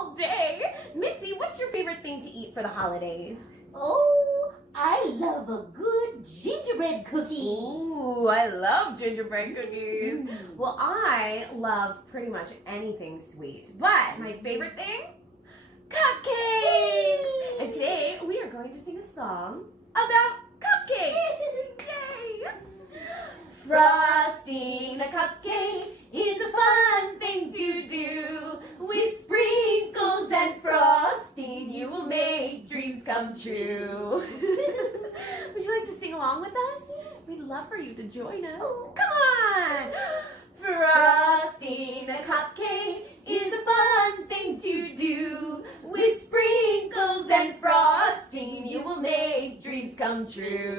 all day. Mitzy, what's your favorite thing to eat for the holidays? Oh, I love a good gingerbread cookie. Ooh, I love gingerbread cookies. Well, I love pretty much anything sweet, but my favorite thing? Cupcakes! And today we are going to sing a song about cupcakes. Yay! Frosting a cupcake is a fun thing to do. With sprinkles and frosting, you will make dreams come true. Would you like to sing along with us? We'd love for you to join us. Come on! Frosting a cupcake is a fun thing to do. With sprinkles and frosting, you will make dreams come true.